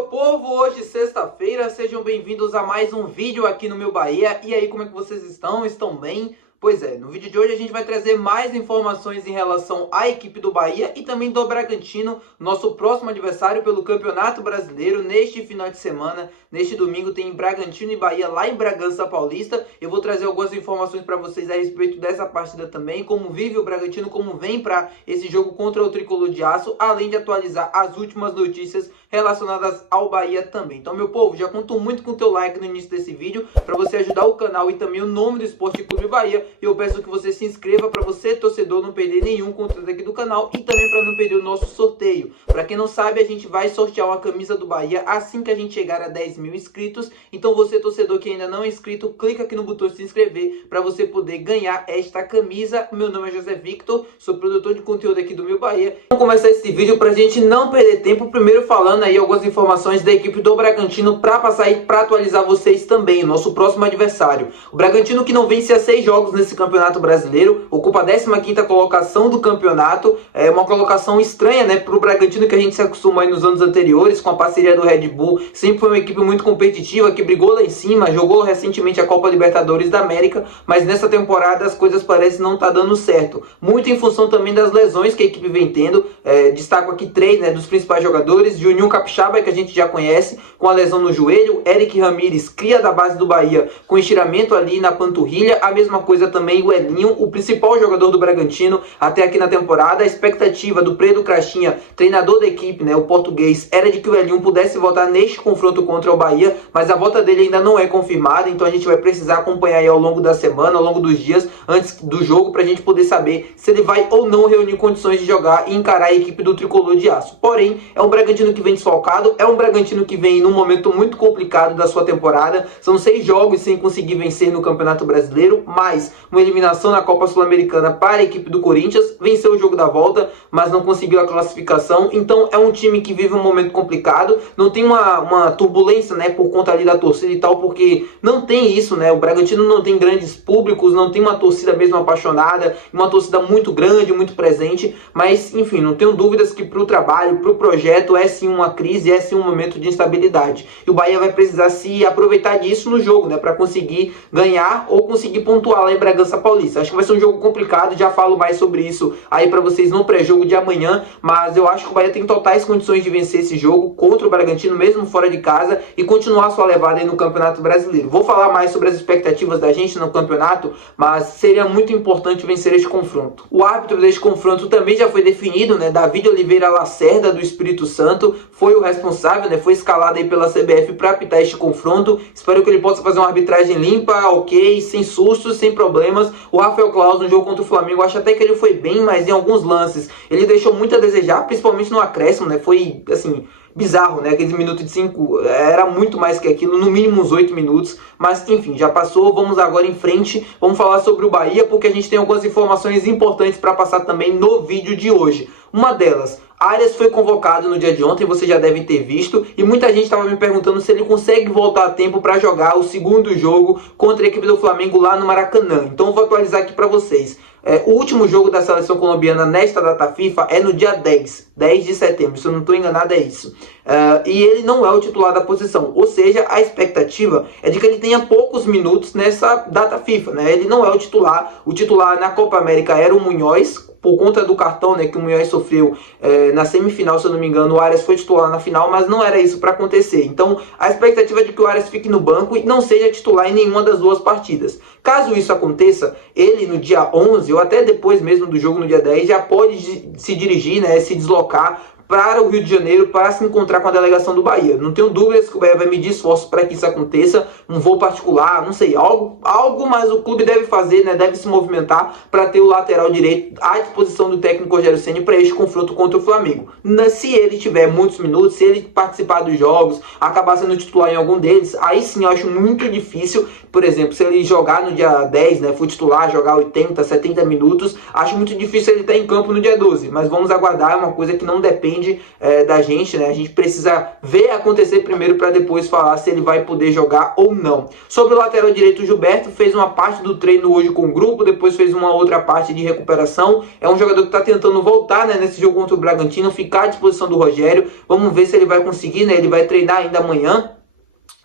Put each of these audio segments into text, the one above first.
meu povo, hoje sexta-feira, sejam bem-vindos a mais um vídeo aqui no meu Bahia. E aí, como é que vocês estão? Estão bem? Pois é, no vídeo de hoje a gente vai trazer mais informações em relação à equipe do Bahia e também do Bragantino, nosso próximo adversário pelo Campeonato Brasileiro. Neste final de semana, neste domingo, tem Bragantino e Bahia lá em Bragança Paulista. Eu vou trazer algumas informações para vocês a respeito dessa partida também, como vive o Bragantino, como vem para esse jogo contra o Tricolor de Aço, além de atualizar as últimas notícias relacionadas ao Bahia também. Então, meu povo, já conto muito com o teu like no início desse vídeo, para você ajudar o canal e também o nome do Esporte Clube Bahia. E eu peço que você se inscreva para você, torcedor, não perder nenhum conteúdo aqui do canal e também para não perder o nosso sorteio. Para quem não sabe, a gente vai sortear uma camisa do Bahia assim que a gente chegar a 10 mil inscritos. Então você, torcedor que ainda não é inscrito, clica aqui no botão de se inscrever para você poder ganhar esta camisa. Meu nome é José Victor, sou produtor de conteúdo aqui do Meu Bahia. Vamos começar esse vídeo para a gente não perder tempo, primeiro falando aí algumas informações da equipe do Bragantino para passar aí para atualizar vocês também, nosso próximo adversário. O Bragantino, que não vence há 6 jogos nesse campeonato brasileiro, ocupa a 15ª colocação do campeonato. É uma colocação estranha, né, para o Bragantino, que a gente se acostumou aí nos anos anteriores com a parceria do Red Bull. Sempre foi uma equipe muito competitiva, que brigou lá em cima, jogou recentemente a Copa Libertadores da América, mas nessa temporada as coisas parecem não estar dando certo, muito em função também das lesões que a equipe vem tendo. Destaco aqui 3, né, dos principais jogadores: Juninho Capixaba, que a gente já conhece, com a lesão no joelho; Eric Ramírez, cria da base do Bahia, com estiramento ali na panturrilha; a mesma coisa também o Elinho, o principal jogador do Bragantino até aqui na temporada. A expectativa do Pedro Caixinha, treinador da equipe, né, o português, era de que o Elinho pudesse voltar neste confronto contra o Bahia, mas a volta dele ainda não é confirmada, então a gente vai precisar acompanhar aí ao longo da semana, ao longo dos dias antes do jogo, para a gente poder saber se ele vai ou não reunir condições de jogar e encarar a equipe do Tricolor de Aço. Porém, é um Bragantino que vem desfalcado, é um Bragantino que vem num momento muito complicado da sua temporada. São 6 jogos sem conseguir vencer no Campeonato Brasileiro, mais uma eliminação na Copa Sul-Americana para a equipe do Corinthians. Venceu o jogo da volta, mas não conseguiu a classificação. Então é um time que vive um momento complicado. Não tem uma turbulência, né, por conta ali da torcida e tal, porque não tem isso, né? O Bragantino não tem grandes públicos, não tem uma torcida mesmo apaixonada, uma torcida muito grande, muito presente. Mas enfim, não tenho dúvidas que para o trabalho, para o projeto, é sim uma crise, é sim um momento de instabilidade. E o Bahia vai precisar se aproveitar disso no jogo, né, para conseguir ganhar ou conseguir pontuar lá em Bragança Paulista. Acho que vai ser um jogo complicado, já falo mais sobre isso aí para vocês no pré-jogo de amanhã, mas eu acho que o Bahia tem totais condições de vencer esse jogo contra o Bragantino, mesmo fora de casa, e continuar sua levada aí no Campeonato Brasileiro. Vou falar mais sobre as expectativas da gente no campeonato, mas seria muito importante vencer este confronto. O árbitro deste confronto também já foi definido, né? David Oliveira Lacerda, do Espírito Santo, foi o responsável, né? Foi escalado aí pela CBF para apitar este confronto. Espero que ele possa fazer uma arbitragem limpa, ok, sem sustos, sem problemas. O Rafael Claus, no jogo contra o Flamengo, acho até que ele foi bem, mas em alguns lances ele deixou muito a desejar, principalmente no acréscimo, né? Foi, assim, bizarro, né? Aqueles minutos de 5 era muito mais que aquilo, no mínimo uns 8 minutos. Mas enfim, já passou. Vamos agora em frente, vamos falar sobre o Bahia, porque a gente tem algumas informações importantes para passar também no vídeo de hoje. Uma delas: Arias foi convocado no dia de ontem, você já deve ter visto, e muita gente estava me perguntando se ele consegue voltar a tempo para jogar o segundo jogo contra a equipe do Flamengo lá no Maracanã. Então eu vou atualizar aqui para vocês. O último jogo da seleção colombiana nesta data FIFA é no dia 10 de setembro, se eu não estou enganado é isso. E ele não é o titular da posição, ou seja, a expectativa é de que ele tenha poucos minutos nessa data FIFA, né? Ele não é o titular na Copa América era o Munhoz, por conta do cartão, né, que o Munhoz sofreu na semifinal, se eu não me engano. O Arias foi titular na final, mas não era isso para acontecer. Então a expectativa é de que o Arias fique no banco e não seja titular em nenhuma das duas partidas. Caso isso aconteça, ele no dia 11, ou até depois mesmo do jogo no dia 10, já pode se dirigir, né, se deslocar para o Rio de Janeiro para se encontrar com a delegação do Bahia. Não tenho dúvidas que o Bahia vai medir esforços para que isso aconteça, um voo particular, não sei, algo, mas o clube deve fazer, né, deve se movimentar para ter o lateral direito à disposição do técnico Rogério Ceni para este confronto contra o Flamengo. Se ele tiver muitos minutos, se ele participar dos jogos, acabar sendo titular em algum deles, aí sim eu acho muito difícil. Por exemplo, se ele jogar no dia 10, né, for titular, jogar 80, 70 minutos, acho muito difícil ele estar em campo no dia 12, mas vamos aguardar. É uma coisa que não depende depende da gente, né? A gente precisa ver acontecer primeiro para depois falar se ele vai poder jogar ou não. Sobre o lateral direito, o Gilberto fez uma parte do treino hoje com o grupo, depois fez uma outra parte de recuperação. É um jogador que está tentando voltar, né, nesse jogo contra o Bragantino, ficar à disposição do Rogério. Vamos ver se ele vai conseguir, né? Ele vai treinar ainda amanhã.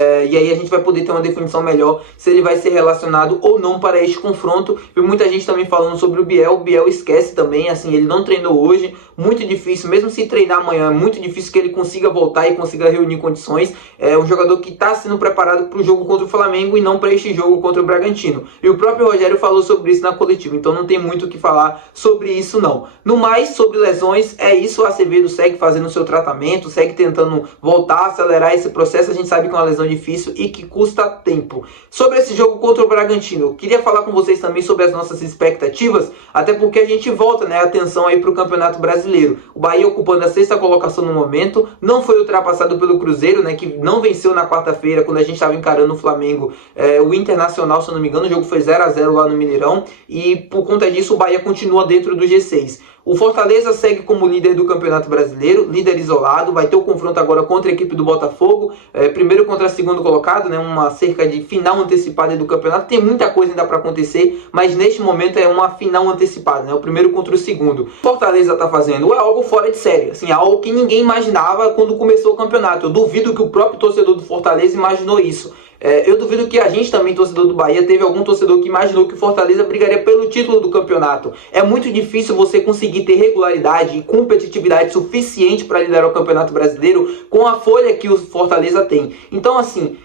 E aí a gente vai poder ter uma definição melhor se ele vai ser relacionado ou não para este confronto. Vi muita gente também falando sobre o Biel esquece também, assim, ele não treinou hoje, muito difícil, mesmo se treinar amanhã, é muito difícil que ele consiga voltar e consiga reunir condições. É um jogador que está sendo preparado para o jogo contra o Flamengo e não para este jogo contra o Bragantino. E o próprio Rogério falou sobre isso na coletiva, então não tem muito o que falar sobre isso não. No mais, sobre lesões, é isso, o Acevedo segue fazendo o seu tratamento, segue tentando voltar, acelerar esse processo. A gente sabe que é uma lesão difícil e que custa tempo. Sobre esse jogo contra o Bragantino, eu queria falar com vocês também sobre as nossas expectativas, até porque a gente volta, né, a atenção aí para o Campeonato Brasileiro. O Bahia ocupando a 6ª colocação no momento, não foi ultrapassado pelo Cruzeiro, né, que não venceu na quarta-feira, quando a gente estava encarando o Flamengo, o Internacional, se eu não me engano, o jogo foi 0-0 lá no Mineirão, e por conta disso o Bahia continua dentro do G6. O Fortaleza segue como líder do Campeonato Brasileiro, líder isolado, vai ter o confronto agora contra a equipe do Botafogo, primeiro contra segundo colocado, né, uma cerca de final antecipada do campeonato. Tem muita coisa ainda para acontecer, mas neste momento é uma final antecipada, né, o primeiro contra o segundo. O Fortaleza está fazendo é algo fora de série, assim, algo que ninguém imaginava quando começou o campeonato. Eu duvido que o próprio torcedor do Fortaleza imaginou isso. Eu duvido que a gente também, torcedor do Bahia, teve algum torcedor que imaginou que o Fortaleza brigaria pelo título do campeonato. É muito difícil você conseguir ter regularidade e competitividade suficiente para liderar o Campeonato Brasileiro com a folha que o Fortaleza tem. Então, assim,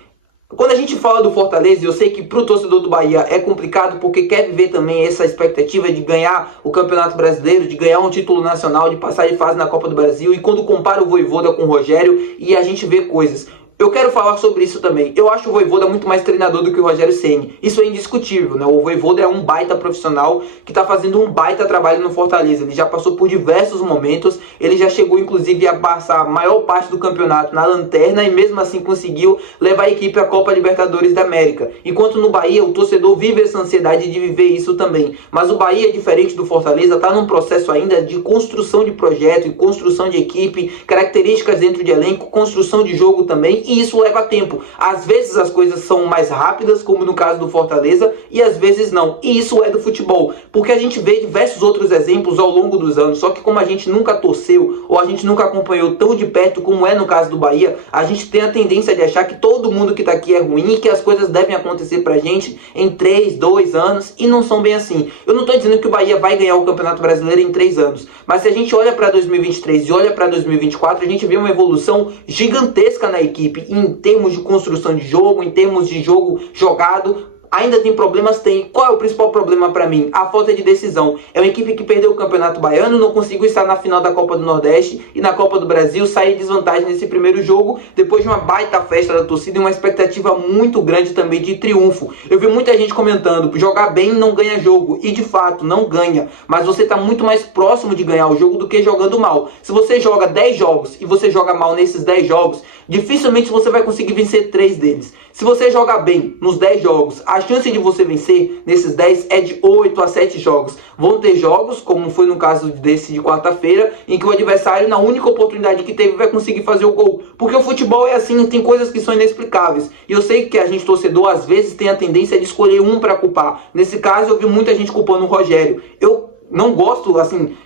quando a gente fala do Fortaleza, eu sei que para o torcedor do Bahia é complicado, porque quer viver também essa expectativa de ganhar o Campeonato Brasileiro, de ganhar um título nacional, de passar de fase na Copa do Brasil. E quando compara o Vojvoda com o Rogério, e a gente vê coisas. Eu quero falar sobre isso também. Eu acho o Vojvoda muito mais treinador do que o Rogério Ceni. Isso é indiscutível, né? O Vojvoda é um baita profissional que está fazendo um baita trabalho no Fortaleza. Ele já passou por diversos momentos. Ele já chegou, inclusive, a passar a maior parte do campeonato na lanterna e mesmo assim conseguiu levar a equipe à Copa Libertadores da América. Enquanto no Bahia, o torcedor vive essa ansiedade de viver isso também. Mas o Bahia, diferente do Fortaleza, está num processo ainda de construção de projeto, de construção de equipe, características dentro de elenco, construção de jogo também. E isso leva tempo. Às vezes as coisas são mais rápidas, como no caso do Fortaleza, e às vezes não. E isso é do futebol, porque a gente vê diversos outros exemplos ao longo dos anos, só que como a gente nunca torceu, ou a gente nunca acompanhou tão de perto como é no caso do Bahia, a gente tem a tendência de achar que todo mundo que tá aqui é ruim e que as coisas devem acontecer pra gente em 3, 2 anos, e não são bem assim. Eu não tô dizendo que o Bahia vai ganhar o Campeonato Brasileiro em 3 anos, mas se a gente olha pra 2023 e olha pra 2024, a gente vê uma evolução gigantesca na equipe, em termos de construção de jogo, em termos de jogo jogado. Ainda tem problemas? Tem. Qual é o principal problema para mim? A falta de decisão. É uma equipe que perdeu o Campeonato Baiano, não conseguiu estar na final da Copa do Nordeste e na Copa do Brasil, sair em desvantagem nesse primeiro jogo, depois de uma baita festa da torcida e uma expectativa muito grande também de triunfo. Eu vi muita gente comentando, jogar bem não ganha jogo, e de fato, não ganha, mas você está muito mais próximo de ganhar o jogo do que jogando mal. Se você joga 10 jogos e você joga mal nesses 10 jogos, dificilmente você vai conseguir vencer 3 deles. Se você joga bem nos 10 jogos, a chance de você vencer nesses 10 é de 8 a 7 jogos. Vão ter jogos, como foi no caso desse de quarta-feira, em que o adversário, na única oportunidade que teve, vai conseguir fazer o gol. Porque o futebol é assim, tem coisas que são inexplicáveis. E eu sei que a gente, torcedor, às vezes tem a tendência de escolher um para culpar. Nesse caso, eu vi muita gente culpando o Rogério. Eu não gosto, assim...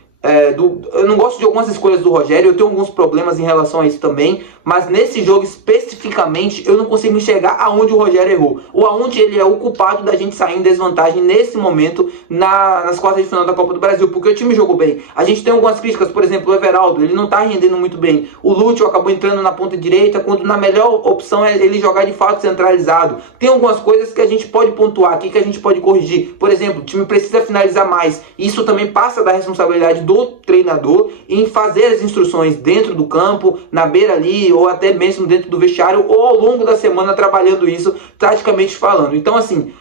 eu não gosto de algumas escolhas do Rogério, eu tenho alguns problemas em relação a isso também, mas nesse jogo especificamente eu não consigo enxergar aonde o Rogério errou, ou aonde ele é o culpado da gente sair em desvantagem nesse momento nas quartas de final da Copa do Brasil, porque o time jogou bem. A gente tem algumas críticas, por exemplo, o Everaldo, ele não tá rendendo muito bem, o Lúcio acabou entrando na ponta direita, quando na melhor opção é ele jogar de fato centralizado. Tem algumas coisas que a gente pode pontuar aqui, que a gente pode corrigir. Por exemplo, o time precisa finalizar mais, isso também passa da responsabilidade do treinador em fazer as instruções dentro do campo, na beira ali, ou até mesmo dentro do vestiário, ou ao longo da semana trabalhando isso, taticamente falando. Então, assim,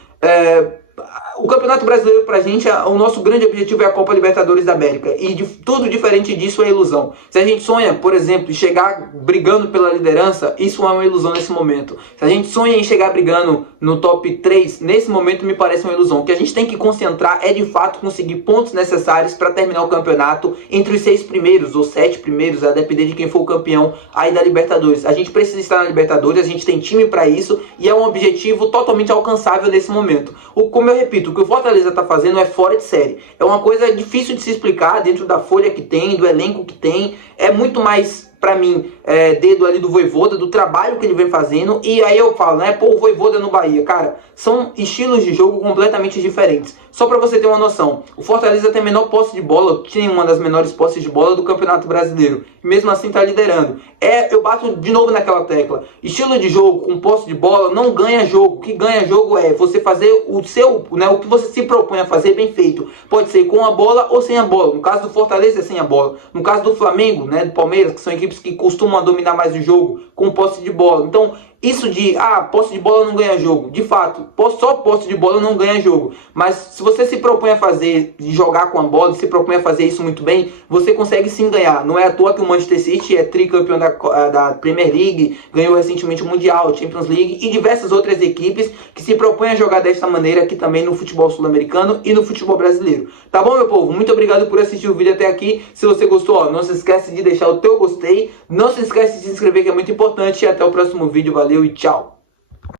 O Campeonato Brasileiro pra gente, o nosso grande objetivo é a Copa Libertadores da América. E tudo diferente disso é ilusão. Se a gente sonha, por exemplo, em chegar brigando pela liderança, isso é uma ilusão nesse momento. Se a gente sonha em chegar brigando no top 3, nesse momento me parece uma ilusão. O que a gente tem que concentrar é de fato conseguir pontos necessários para terminar o campeonato entre os 6 primeiros ou 7 primeiros, a depender de quem for o campeão aí da Libertadores. A gente precisa estar na Libertadores, a gente tem time para isso e é um objetivo totalmente alcançável nesse momento. Como eu repito, o que o Fortaleza está fazendo é fora de série. É uma coisa difícil de se explicar dentro da folha que tem, do elenco que tem. É muito mais, pra mim, dedo ali do Vojvoda, do trabalho que ele vem fazendo. E aí eu falo, né, pô, o Vojvoda no Bahia. Cara, são estilos de jogo completamente diferentes. Só pra você ter uma noção, o Fortaleza tem a menor posse de bola, tinha uma das menores posses de bola do Campeonato Brasileiro. E mesmo assim tá liderando. Eu bato de novo naquela tecla. Estilo de jogo com posse de bola não ganha jogo. O que ganha jogo é você fazer o seu, né, o que você se propõe a fazer bem feito. Pode ser com a bola ou sem a bola. No caso do Fortaleza é sem a bola. No caso do Flamengo, né, do Palmeiras, que são equipes que costumam dominar mais o jogo com posse de bola. Então, isso de, posse de bola não ganha jogo. De fato, só posse de bola não ganha jogo. Mas se você se propõe a fazer, de jogar com a bola, se propõe a fazer isso muito bem, você consegue sim ganhar. Não é à toa que o Manchester City é tricampeão da Premier League, ganhou recentemente o Mundial, Champions League e diversas outras equipes que se propõem a jogar desta maneira aqui também no futebol sul-americano e no futebol brasileiro. Tá bom, meu povo? Muito obrigado por assistir o vídeo até aqui. Se você gostou, não se esquece de deixar o teu gostei, não se esquece de se inscrever que é muito importante e até o próximo vídeo. Valeu e tchau!